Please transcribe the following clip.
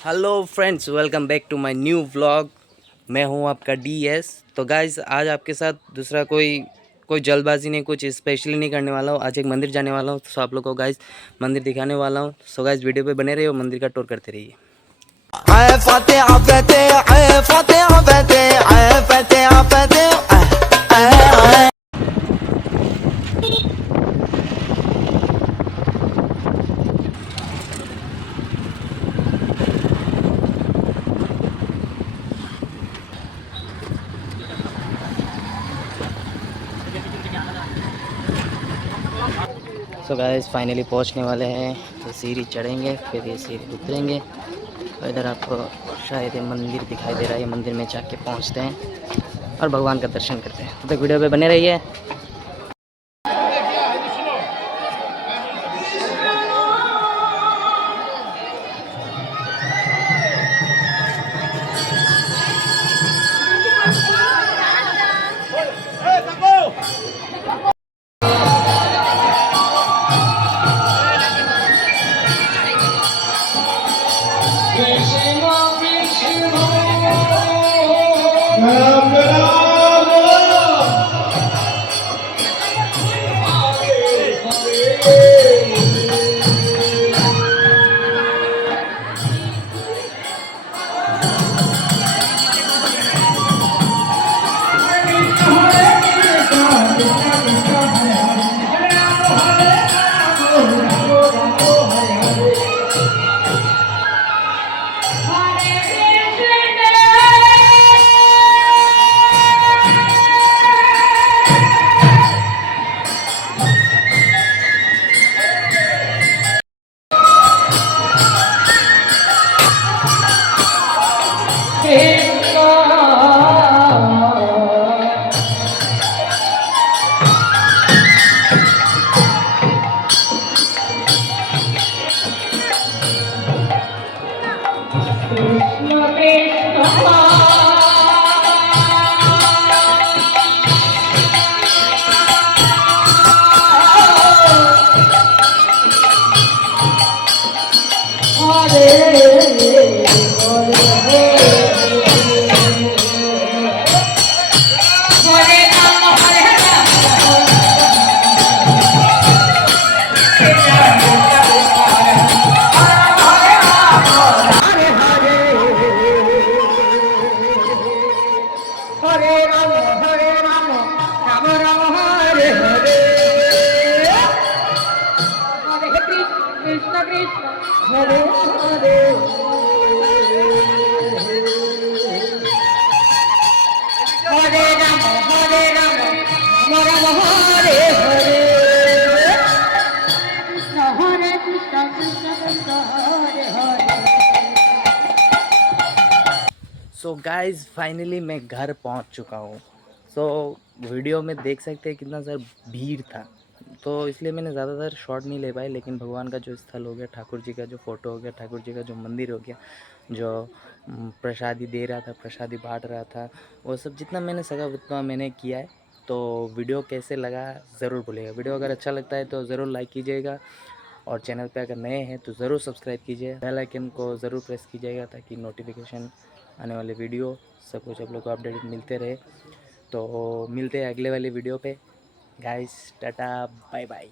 Hello friends, welcome back to my new vlog. मैं हूं आपका डीएस। तो गाइज आज आपके साथ दूसरा कोई जल्दबाजी नहीं, कुछ स्पेशली नहीं करने वाला हूं। आज एक मंदिर जाने वाला हूं, तो आप लोग को गाइज मंदिर दिखाने वाला हूं। सो गाइज वीडियो पे बने रहिए और मंदिर का टूर करते रहिए। सो गाइस फाइनली पहुंचने वाले हैं। तो सीढ़ी चढ़ेंगे, फिर ये सीढ़ी उतरेंगे और इधर आपको शायद ये मंदिर दिखाई दे रहा है। ये मंदिर में जाके पहुंचते हैं और भगवान का दर्शन करते हैं। तो वीडियो पे बने रहिए। सो गाइज फाइनली मैं घर पहुंच चुका हूं। सो वीडियो में देख सकते हैं कितना सर भीड़ था, तो इसलिए मैंने ज़्यादातर शॉट नहीं ले पाए। लेकिन भगवान का जो स्थल हो गया, ठाकुर जी का जो फ़ोटो हो गया, ठाकुर जी का जो मंदिर हो गया, जो प्रसादी दे रहा था, प्रसादी बांट रहा था, वो सब जितना मैंने सका उतना मैंने किया है। तो वीडियो कैसे लगा ज़रूर बोलिएगा। वीडियो अगर अच्छा लगता है तो ज़रूर लाइक कीजिएगा और चैनल पे अगर नए हैं तो ज़रूर सब्सक्राइब कीजिए। बेल आइकन को ज़रूर प्रेस कीजिएगा ताकि नोटिफिकेशन आने वाले वीडियो सब कुछ आप लोग को अपडेट मिलते रहे। तो मिलते हैं अगले वाले वीडियो पे। Guys tata bye bye.